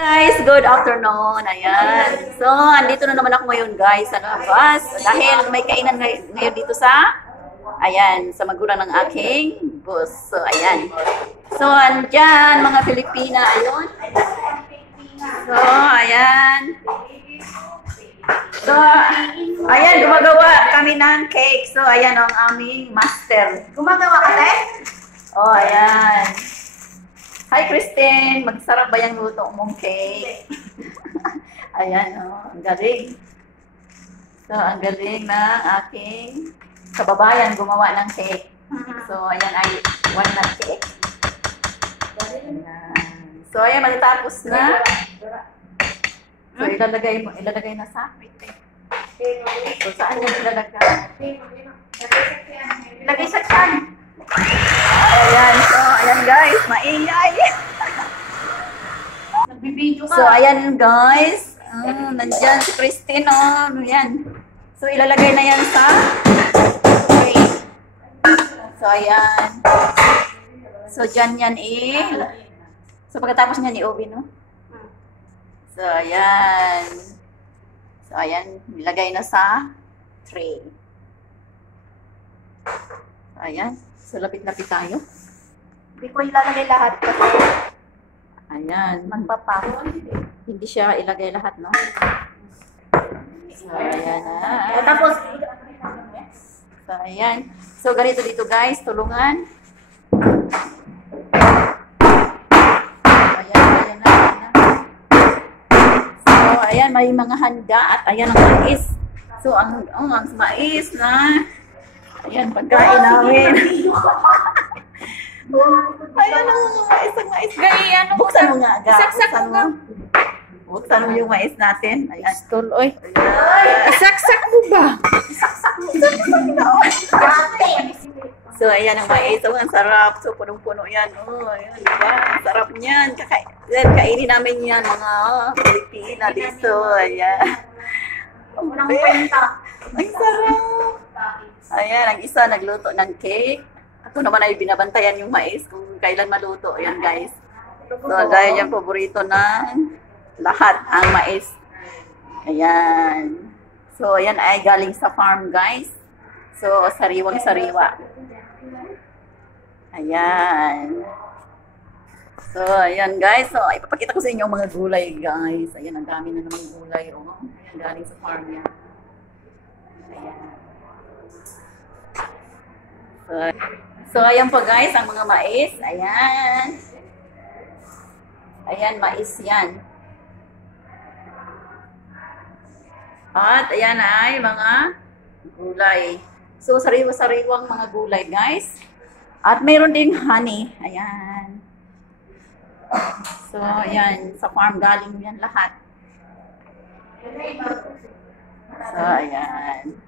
Guys, good afternoon. Ayan. So, andito na naman ako ngayon guys sa labas. Dahil may kainan ngayon dito sa magulang ng aking boss. So, ayan. So, andyan mga Pilipina. Ayun. So, ayan. So, ayan, gumagawa kami ng cake. So, ayan ang aming master. Gumagawa ka, te? Oh, ayan. Hi, Christine. Magsarap ba yung luto mong cake? Ayan, oh, ang galing. So, ang galing ng aking kababayan gumawa ng cake. So, ayan ay walnut cake. Ayan. So, ayan, matatapos na. So, ilalagay na sa So, saan yung ilalagay? Ilagay sa tiyan. Ayan, so, ayan guys, maingay. So, ayan guys. Nandyan si Christine, oh. Ayan. So, ilalagay na yan sa So, ayan. So, dyan yan So, pagkatapos niyan i-oven, no? So, ayan. So, ayan. Ilagay na sa tray. So, ayan. So, lapit-lapit tayo. Hindi ko ilalagay lahat kasi ayan. Magpapako. Hindi siya ilagay lahat, no? So, ayan na. Tapos, so, ayan. So, ganito dito, guys. Tulungan. Ayan na. So, ayan. May mga handa at ayan ang mais. So, ang mais na ayan, pagkain namin. Ayan ang mais. Gaya, buksan mo nga, aga. Buksan mo yung mais natin. Ayan. Stol, oy. Isaksak mo ba? Isaksak mo. So, ayan ang mais. So, ang sarap. So, punong-puno yan. Oh, ayan, diba? Ang sarap niyan. Kainin namin yan, mga Pilipina dito. Ayan. Ang sarap. Ayan, ang isa nagluto ng cake. Ako naman ay binabantayan yung mais kung kailan maluto. Ayan, guys. So, dahil yung paborito ng lahat, ang mais. Ayan. So, ayan ay galing sa farm, guys. So, sariwang-sariwa. Ayan. So, ayan, guys. So, ipapakita ko sa inyo ang mga gulay, guys. Ayan, ang dami na namang gulay. Oh. Ayan, galing sa farm yan. Ayan. So, ayan po guys, ang mga mais. Ayan. Ayan, mais yan. At ayan ay mga gulay. So, sariwa-sariwang mga gulay guys. At mayroon ding honey. Ayan. So, ayan. Sa farm galing yan lahat. So, ayan.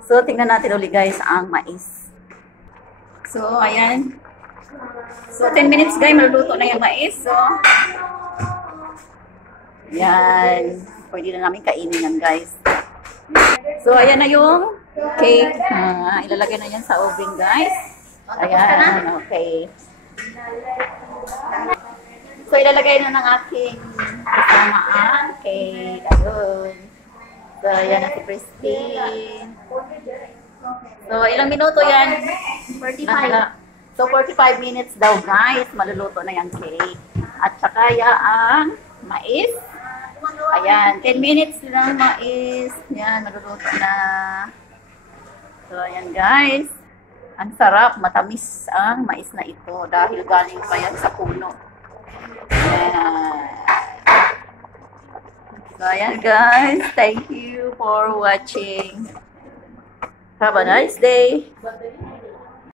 So, tingnan natin ulit guys ang mais. So, ayan. So, 10 minutes guys, maluluto na yung mais. So, ayan. Pwede na namin kainin yan guys. So, ayan na yung cake. Ilalagay na yan sa oven guys. Ayan, okay. So, ilalagay na ng aking kasama ang cake. Ayun. So, ayan na si Christine. So, ilang minuto yan? 45. So, 45 minutes daw guys, maluluto na yung cake. At saka ang mais. Ayan, 10 minutes lang mais. Yan, maluluto na. So, ayan guys. Ang sarap, matamis ang mais na ito dahil galing pa yan sa puno. Ayan. So, ayan guys. Thank you for watching. Have a nice day.